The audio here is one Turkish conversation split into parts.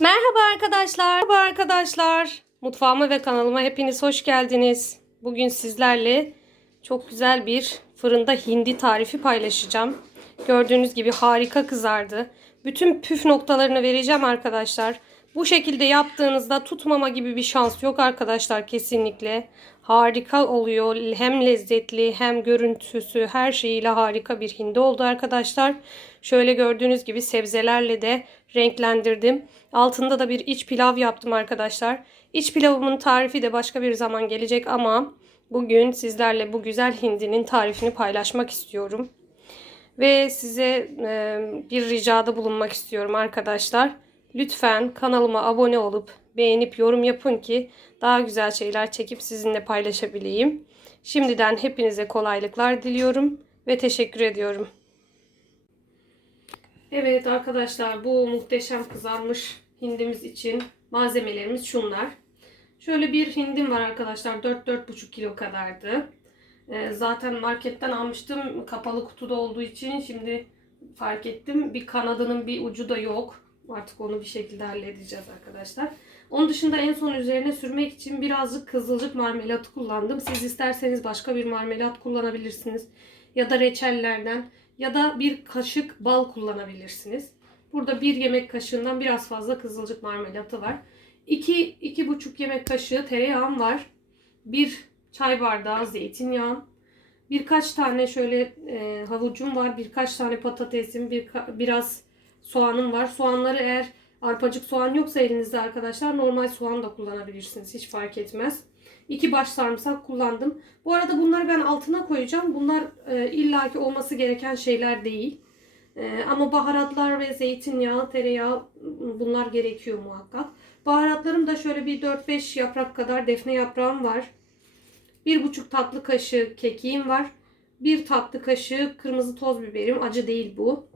Merhaba arkadaşlar. Merhaba arkadaşlar. Mutfağıma ve kanalıma hepiniz hoş geldiniz. Bugün sizlerle çok güzel bir fırında hindi tarifi paylaşacağım. Gördüğünüz gibi harika kızardı. Bütün püf noktalarını vereceğim arkadaşlar. Bu şekilde yaptığınızda tutmama gibi bir şans yok arkadaşlar kesinlikle. Harika oluyor. Hem lezzetli hem görüntüsü her şeyiyle harika bir hindi oldu arkadaşlar. Şöyle gördüğünüz gibi sebzelerle de renklendirdim. Altında da bir iç pilav yaptım arkadaşlar. İç pilavımın tarifi de başka bir zaman gelecek ama bugün sizlerle bu güzel hindinin tarifini paylaşmak istiyorum. Ve size e, bir ricada bulunmak istiyorum arkadaşlar. Lütfen kanalıma abone olup beğenip yorum yapın ki daha güzel şeyler çekip sizinle paylaşabileyim. Şimdiden hepinize kolaylıklar diliyorum ve teşekkür ediyorum. Evet arkadaşlar bu muhteşem kızarmış hindimiz için malzemelerimiz şunlar. Şöyle bir hindim var arkadaşlar 4-4,5 kilo kadardı. Ee, zaten marketten almıştım kapalı kutuda olduğu için şimdi fark ettim. Bir kanadının bir ucu da yok. Artık onu bir şekilde halledeceğiz arkadaşlar. Onun dışında en son üzerine sürmek için birazcık kızılcık marmelatı kullandım. Siz isterseniz başka bir marmelat kullanabilirsiniz. Ya da reçellerden ya da bir kaşık bal kullanabilirsiniz. Burada bir yemek kaşığından biraz fazla kızılcık marmelatı var. 2 iki, buçuk yemek kaşığı tereyağım var. Bir çay bardağı zeytinyağı. Birkaç tane şöyle e, havucum var. Birkaç tane patatesim, bir, biraz soğanım var. Soğanları eğer arpacık soğan yoksa elinizde arkadaşlar normal soğan da kullanabilirsiniz. Hiç fark etmez. İki baş sarımsak kullandım. Bu arada bunları ben altına koyacağım. Bunlar e, illaki olması gereken şeyler değil. E, ama baharatlar ve zeytinyağı, tereyağı bunlar gerekiyor muhakkak. Baharatlarım da şöyle bir 4-5 yaprak kadar defne yaprağım var. 1,5 tatlı kaşığı kekiğim var. 1 tatlı kaşığı kırmızı toz biberim. Acı değil bu.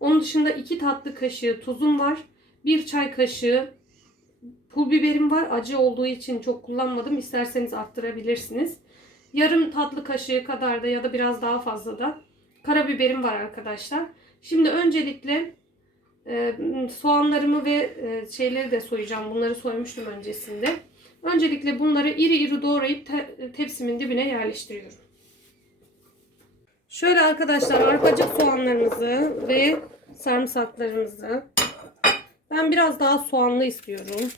Onun dışında 2 tatlı kaşığı tuzum var. 1 çay kaşığı pul biberim var. Acı olduğu için çok kullanmadım. İsterseniz arttırabilirsiniz. Yarım tatlı kaşığı kadar da ya da biraz daha fazla da karabiberim var arkadaşlar. Şimdi öncelikle e, soğanlarımı ve e, şeyleri de soyacağım. Bunları soymuştum öncesinde. Öncelikle bunları iri iri doğrayıp te tepsimin dibine yerleştiriyorum. Şöyle arkadaşlar arpacık soğanlarımızı ve sarımsaklarımızı ben biraz daha soğanlı istiyorum.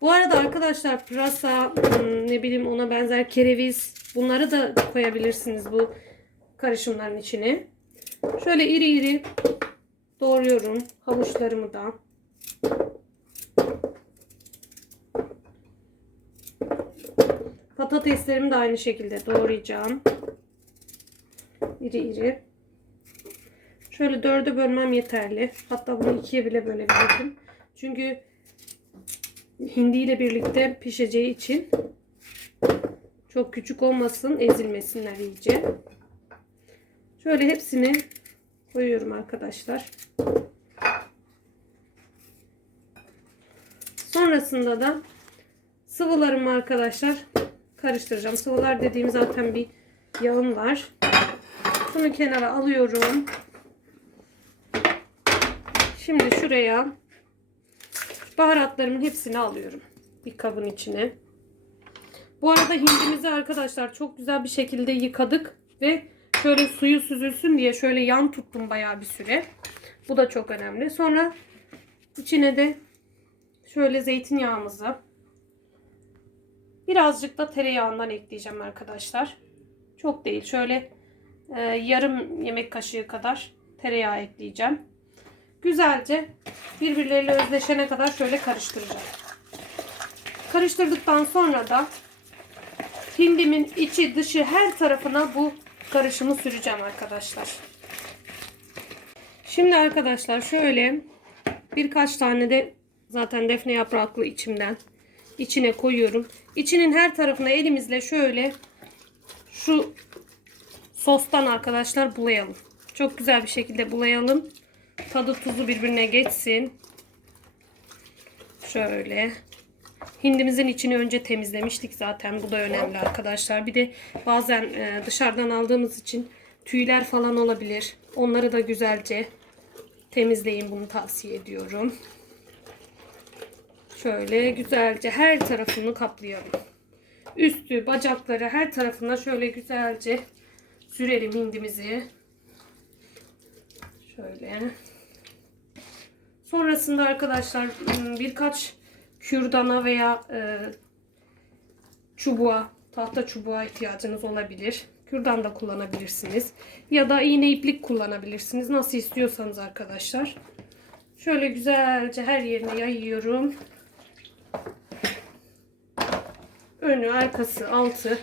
Bu arada arkadaşlar pırasa hmm, ne bileyim ona benzer kereviz bunları da koyabilirsiniz bu karışımların içine. Şöyle iri iri doğruyorum havuçlarımı da. Patateslerimi de aynı şekilde doğrayacağım. İri iri. Şöyle dörde bölmem yeterli. Hatta bunu ikiye bile bölebilirdim. Çünkü hindi ile birlikte pişeceği için çok küçük olmasın, ezilmesinler iyice. Şöyle hepsini koyuyorum arkadaşlar. Sonrasında da sıvılarımı arkadaşlar karıştıracağım. Sıvılar dediğim zaten bir yağım var. Bunu kenara alıyorum. Şimdi şuraya baharatlarımın hepsini alıyorum. Bir kabın içine. Bu arada hindimizi arkadaşlar çok güzel bir şekilde yıkadık ve şöyle suyu süzülsün diye şöyle yan tuttum bayağı bir süre. Bu da çok önemli. Sonra içine de şöyle zeytinyağımızı birazcık da tereyağından ekleyeceğim arkadaşlar. Çok değil. Şöyle e, yarım yemek kaşığı kadar tereyağı ekleyeceğim. Güzelce birbirleriyle özleşene kadar şöyle karıştıracağım. Karıştırdıktan sonra da hindimin içi dışı her tarafına bu karışımı süreceğim arkadaşlar. Şimdi arkadaşlar şöyle birkaç tane de zaten defne yapraklı içimden içine koyuyorum. İçinin her tarafına elimizle şöyle şu sostan arkadaşlar bulayalım. Çok güzel bir şekilde bulayalım. Tadı tuzu birbirine geçsin. Şöyle. Hindimizin içini önce temizlemiştik zaten. Bu da önemli arkadaşlar. Bir de bazen e, dışarıdan aldığımız için tüyler falan olabilir. Onları da güzelce temizleyin. Bunu tavsiye ediyorum. Şöyle güzelce her tarafını kaplayalım. Üstü, bacakları her tarafına şöyle güzelce sürelim hindimizi. Şöyle. Sonrasında arkadaşlar ım, birkaç kürdana veya e, çubuğa, tahta çubuğa ihtiyacınız olabilir. Kürdan da kullanabilirsiniz. Ya da iğne iplik kullanabilirsiniz. Nasıl istiyorsanız arkadaşlar. Şöyle güzelce her yerine yayıyorum. Önü, arkası, altı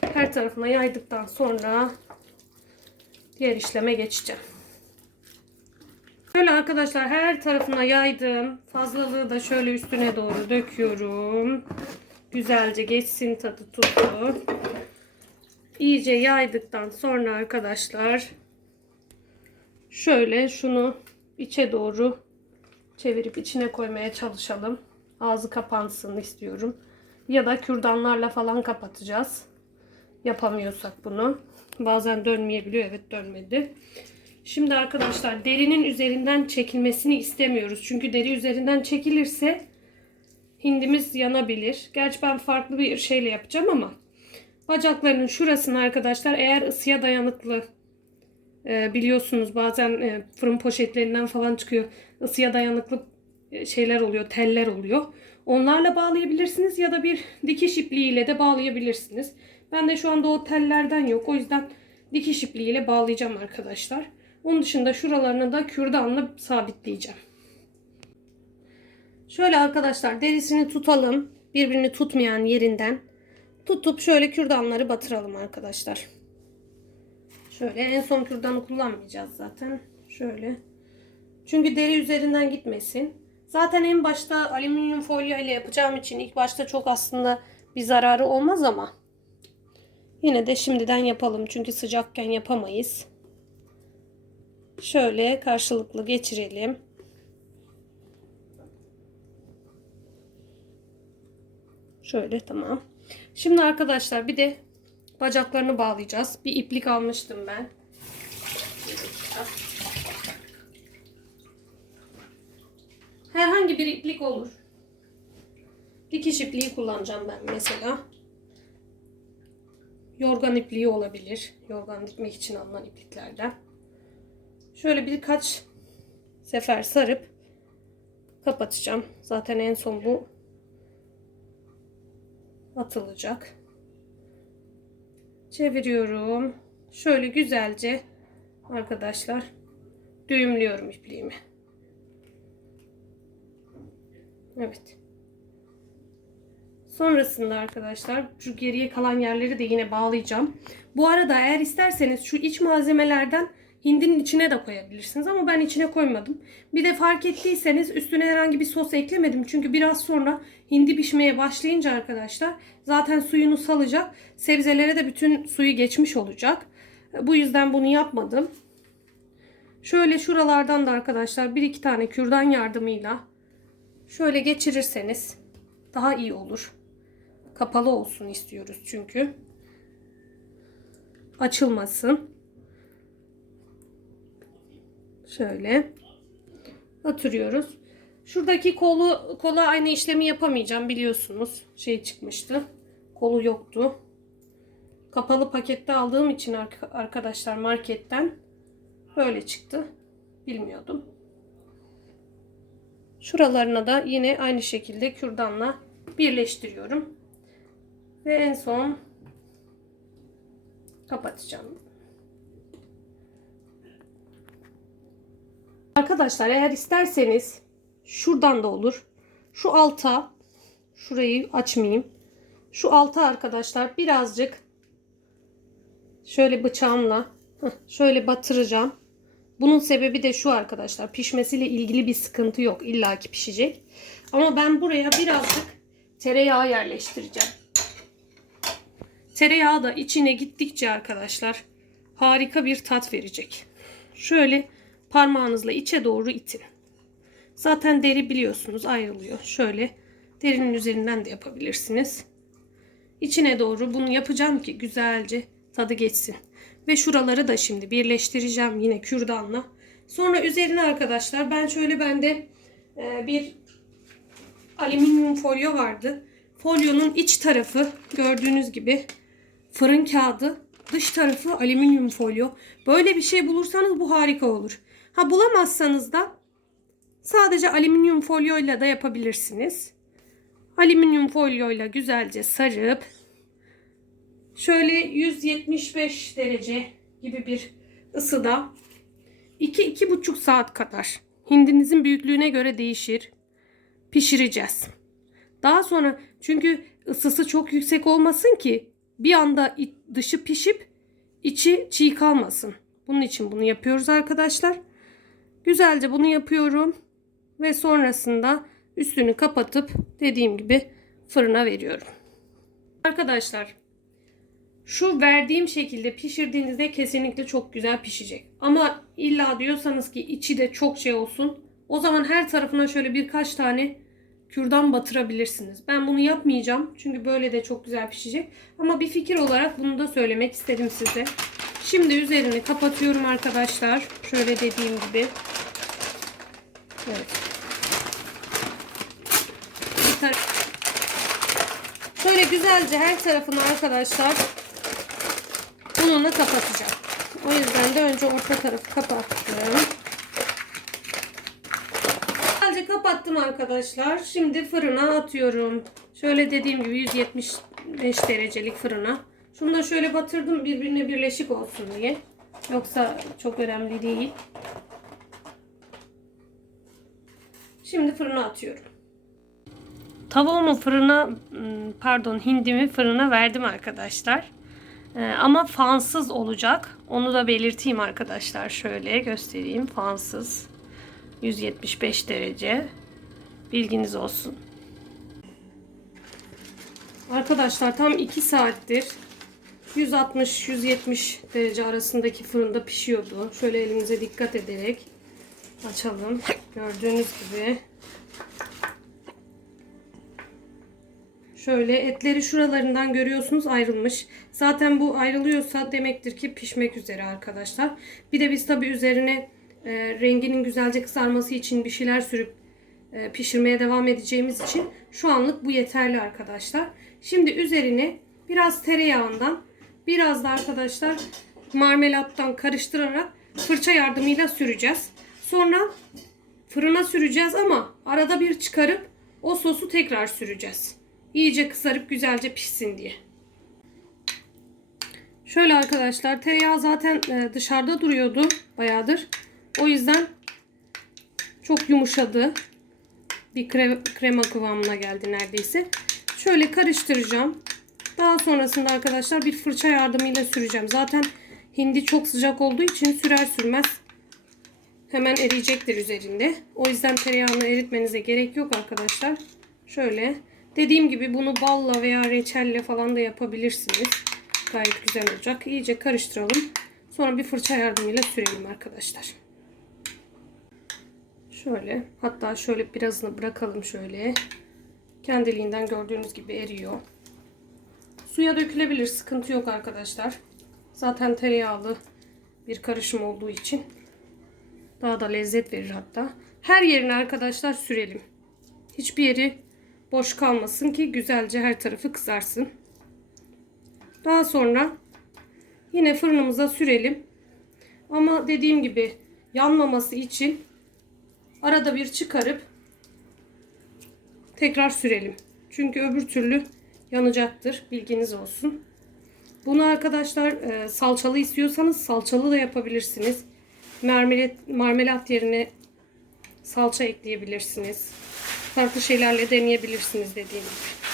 her tarafına yaydıktan sonra diğer işleme geçeceğim. Şöyle arkadaşlar her tarafına yaydım. Fazlalığı da şöyle üstüne doğru döküyorum. Güzelce geçsin tadı tuzu. İyice yaydıktan sonra arkadaşlar şöyle şunu içe doğru çevirip içine koymaya çalışalım. Ağzı kapansın istiyorum. Ya da kürdanlarla falan kapatacağız. Yapamıyorsak bunu. Bazen dönmeyebiliyor. Evet dönmedi. Şimdi arkadaşlar derinin üzerinden çekilmesini istemiyoruz. Çünkü deri üzerinden çekilirse hindimiz yanabilir. Gerçi ben farklı bir şeyle yapacağım ama bacaklarının şurasını arkadaşlar eğer ısıya dayanıklı e, biliyorsunuz bazen e, fırın poşetlerinden falan çıkıyor. Isıya dayanıklı e, şeyler oluyor, teller oluyor. Onlarla bağlayabilirsiniz ya da bir dikiş ipliğiyle de bağlayabilirsiniz. Ben de şu anda o tellerden yok. O yüzden dikiş ipliğiyle bağlayacağım arkadaşlar. Onun dışında şuralarını da kürdanla sabitleyeceğim. Şöyle arkadaşlar derisini tutalım. Birbirini tutmayan yerinden. Tutup şöyle kürdanları batıralım arkadaşlar. Şöyle en son kürdanı kullanmayacağız zaten. Şöyle. Çünkü deri üzerinden gitmesin. Zaten en başta alüminyum folyo ile yapacağım için ilk başta çok aslında bir zararı olmaz ama yine de şimdiden yapalım. Çünkü sıcakken yapamayız. Şöyle karşılıklı geçirelim. Şöyle tamam. Şimdi arkadaşlar bir de bacaklarını bağlayacağız. Bir iplik almıştım ben. Herhangi bir iplik olur. Dikiş ipliği kullanacağım ben mesela. Yorgan ipliği olabilir. Yorgan dikmek için alınan ipliklerden. Şöyle birkaç sefer sarıp kapatacağım. Zaten en son bu atılacak. Çeviriyorum. Şöyle güzelce arkadaşlar düğümlüyorum ipliğimi. Evet. Sonrasında arkadaşlar şu geriye kalan yerleri de yine bağlayacağım. Bu arada eğer isterseniz şu iç malzemelerden hindinin içine de koyabilirsiniz ama ben içine koymadım. Bir de fark ettiyseniz üstüne herhangi bir sos eklemedim. Çünkü biraz sonra hindi pişmeye başlayınca arkadaşlar zaten suyunu salacak. Sebzelere de bütün suyu geçmiş olacak. Bu yüzden bunu yapmadım. Şöyle şuralardan da arkadaşlar bir iki tane kürdan yardımıyla şöyle geçirirseniz daha iyi olur. Kapalı olsun istiyoruz çünkü. Açılmasın. Şöyle batırıyoruz. Şuradaki kolu kola aynı işlemi yapamayacağım biliyorsunuz. Şey çıkmıştı. Kolu yoktu. Kapalı pakette aldığım için arkadaşlar marketten böyle çıktı. Bilmiyordum. Şuralarına da yine aynı şekilde kürdanla birleştiriyorum. Ve en son kapatacağım. Arkadaşlar eğer isterseniz şuradan da olur. Şu alta şurayı açmayayım. Şu alta arkadaşlar birazcık şöyle bıçağımla şöyle batıracağım. Bunun sebebi de şu arkadaşlar. Pişmesiyle ilgili bir sıkıntı yok. İlla ki pişecek. Ama ben buraya birazcık tereyağı yerleştireceğim. Tereyağı da içine gittikçe arkadaşlar harika bir tat verecek. Şöyle parmağınızla içe doğru itin. Zaten deri biliyorsunuz ayrılıyor. Şöyle derinin üzerinden de yapabilirsiniz. İçine doğru bunu yapacağım ki güzelce tadı geçsin. Ve şuraları da şimdi birleştireceğim yine kürdanla. Sonra üzerine arkadaşlar ben şöyle bende e, bir alüminyum folyo vardı. Folyonun iç tarafı gördüğünüz gibi fırın kağıdı, dış tarafı alüminyum folyo. Böyle bir şey bulursanız bu harika olur. Ha bulamazsanız da sadece alüminyum folyoyla da yapabilirsiniz. Alüminyum folyoyla güzelce sarıp şöyle 175 derece gibi bir ısıda 2-2,5 saat kadar hindinizin büyüklüğüne göre değişir pişireceğiz. Daha sonra çünkü ısısı çok yüksek olmasın ki bir anda dışı pişip içi çiğ kalmasın. Bunun için bunu yapıyoruz arkadaşlar. Güzelce bunu yapıyorum ve sonrasında üstünü kapatıp dediğim gibi fırına veriyorum. Arkadaşlar şu verdiğim şekilde pişirdiğinizde kesinlikle çok güzel pişecek. Ama illa diyorsanız ki içi de çok şey olsun. O zaman her tarafına şöyle birkaç tane kürdan batırabilirsiniz. Ben bunu yapmayacağım. Çünkü böyle de çok güzel pişecek. Ama bir fikir olarak bunu da söylemek istedim size. Şimdi üzerini kapatıyorum arkadaşlar. Şöyle dediğim gibi. Evet. Şöyle güzelce her tarafını arkadaşlar bununla kapatacağım. O yüzden de önce orta tarafı kapattım. Güzelce kapattım arkadaşlar. Şimdi fırına atıyorum. Şöyle dediğim gibi 175 derecelik fırına. Şunu da şöyle batırdım birbirine birleşik olsun diye. Yoksa çok önemli değil. Şimdi fırına atıyorum. Tavuğumu fırına, ım, pardon hindimi fırına verdim arkadaşlar. Ee, ama fansız olacak. Onu da belirteyim arkadaşlar. Şöyle göstereyim. Fansız. 175 derece. Bilginiz olsun. Arkadaşlar tam 2 saattir 160-170 derece arasındaki fırında pişiyordu. Şöyle elimize dikkat ederek açalım. Gördüğünüz gibi. Şöyle etleri şuralarından görüyorsunuz ayrılmış. Zaten bu ayrılıyorsa demektir ki pişmek üzere arkadaşlar. Bir de biz tabi üzerine e, renginin güzelce kızarması için bir şeyler sürüp pişirmeye devam edeceğimiz için şu anlık bu yeterli arkadaşlar. Şimdi üzerine biraz tereyağından biraz da arkadaşlar marmelattan karıştırarak fırça yardımıyla süreceğiz. Sonra fırına süreceğiz ama arada bir çıkarıp o sosu tekrar süreceğiz. İyice kızarıp güzelce pişsin diye. Şöyle arkadaşlar tereyağı zaten e, dışarıda duruyordu bayağıdır. O yüzden çok yumuşadı. Bir kre- krema kıvamına geldi neredeyse. Şöyle karıştıracağım. Daha sonrasında arkadaşlar bir fırça yardımıyla süreceğim. Zaten hindi çok sıcak olduğu için sürer sürmez hemen eriyecektir üzerinde. O yüzden tereyağını eritmenize gerek yok arkadaşlar. Şöyle dediğim gibi bunu balla veya reçelle falan da yapabilirsiniz. Gayet güzel olacak. İyice karıştıralım. Sonra bir fırça yardımıyla sürelim arkadaşlar. Şöyle hatta şöyle birazını bırakalım şöyle. Kendiliğinden gördüğünüz gibi eriyor. Suya dökülebilir. Sıkıntı yok arkadaşlar. Zaten tereyağlı bir karışım olduğu için daha da lezzet verir hatta. Her yerine arkadaşlar sürelim. Hiçbir yeri boş kalmasın ki güzelce her tarafı kızarsın. Daha sonra yine fırınımıza sürelim. Ama dediğim gibi yanmaması için arada bir çıkarıp tekrar sürelim. Çünkü öbür türlü yanacaktır. Bilginiz olsun. Bunu arkadaşlar e, salçalı istiyorsanız salçalı da yapabilirsiniz. Marmelat, marmelat yerine salça ekleyebilirsiniz. Farklı şeylerle deneyebilirsiniz dediğim gibi.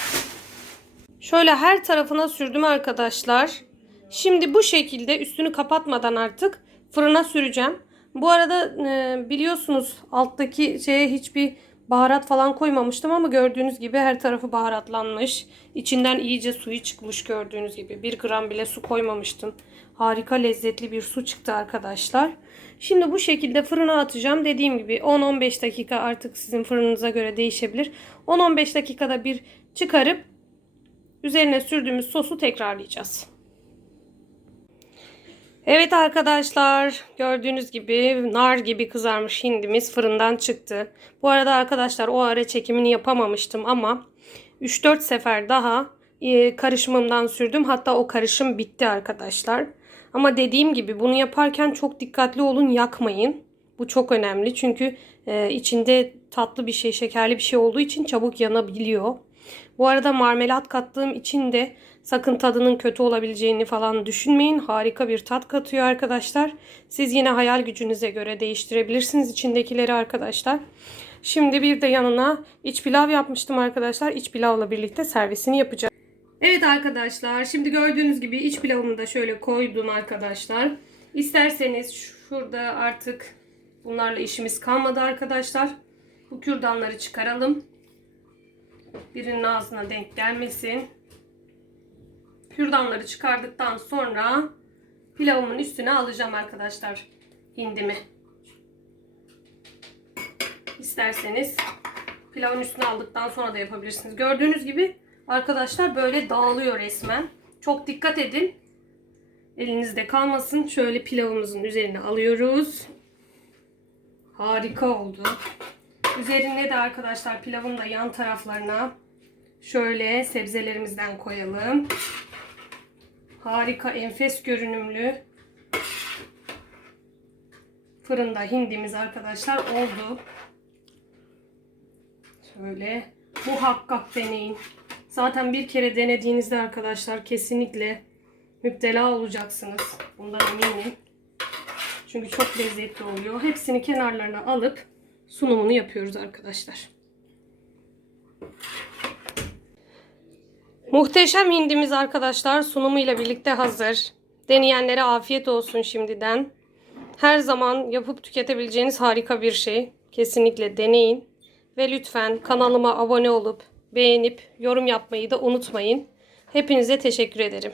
Şöyle her tarafına sürdüm arkadaşlar. Şimdi bu şekilde üstünü kapatmadan artık fırına süreceğim. Bu arada e, biliyorsunuz alttaki şeye hiçbir baharat falan koymamıştım ama gördüğünüz gibi her tarafı baharatlanmış. İçinden iyice suyu çıkmış gördüğünüz gibi. 1 gram bile su koymamıştım. Harika lezzetli bir su çıktı arkadaşlar. Şimdi bu şekilde fırına atacağım. Dediğim gibi 10-15 dakika artık sizin fırınınıza göre değişebilir. 10-15 dakikada bir çıkarıp üzerine sürdüğümüz sosu tekrarlayacağız. Evet arkadaşlar gördüğünüz gibi nar gibi kızarmış hindimiz fırından çıktı. Bu arada arkadaşlar o ara çekimini yapamamıştım ama 3-4 sefer daha e, karışımımdan sürdüm. Hatta o karışım bitti arkadaşlar. Ama dediğim gibi bunu yaparken çok dikkatli olun yakmayın. Bu çok önemli çünkü e, içinde tatlı bir şey, şekerli bir şey olduğu için çabuk yanabiliyor. Bu arada marmelat kattığım için de sakın tadının kötü olabileceğini falan düşünmeyin. Harika bir tat katıyor arkadaşlar. Siz yine hayal gücünüze göre değiştirebilirsiniz içindekileri arkadaşlar. Şimdi bir de yanına iç pilav yapmıştım arkadaşlar. İç pilavla birlikte servisini yapacağım. Evet arkadaşlar şimdi gördüğünüz gibi iç pilavımı da şöyle koydum arkadaşlar. İsterseniz şurada artık bunlarla işimiz kalmadı arkadaşlar. Bu kürdanları çıkaralım. Birinin ağzına denk gelmesin. Kürdanları çıkardıktan sonra pilavımın üstüne alacağım arkadaşlar hindimi. İsterseniz pilavın üstüne aldıktan sonra da yapabilirsiniz. Gördüğünüz gibi arkadaşlar böyle dağılıyor resmen. Çok dikkat edin. Elinizde kalmasın. Şöyle pilavımızın üzerine alıyoruz. Harika oldu. Üzerine de arkadaşlar pilavın da yan taraflarına şöyle sebzelerimizden koyalım. Harika enfes görünümlü fırında hindimiz arkadaşlar oldu. Şöyle muhakkak deneyin. Zaten bir kere denediğinizde arkadaşlar kesinlikle müptela olacaksınız. Bundan eminim. Çünkü çok lezzetli oluyor. Hepsini kenarlarına alıp sunumunu yapıyoruz arkadaşlar. Muhteşem hindimiz arkadaşlar sunumuyla birlikte hazır. Deneyenlere afiyet olsun şimdiden. Her zaman yapıp tüketebileceğiniz harika bir şey. Kesinlikle deneyin. Ve lütfen kanalıma abone olup beğenip yorum yapmayı da unutmayın. Hepinize teşekkür ederim.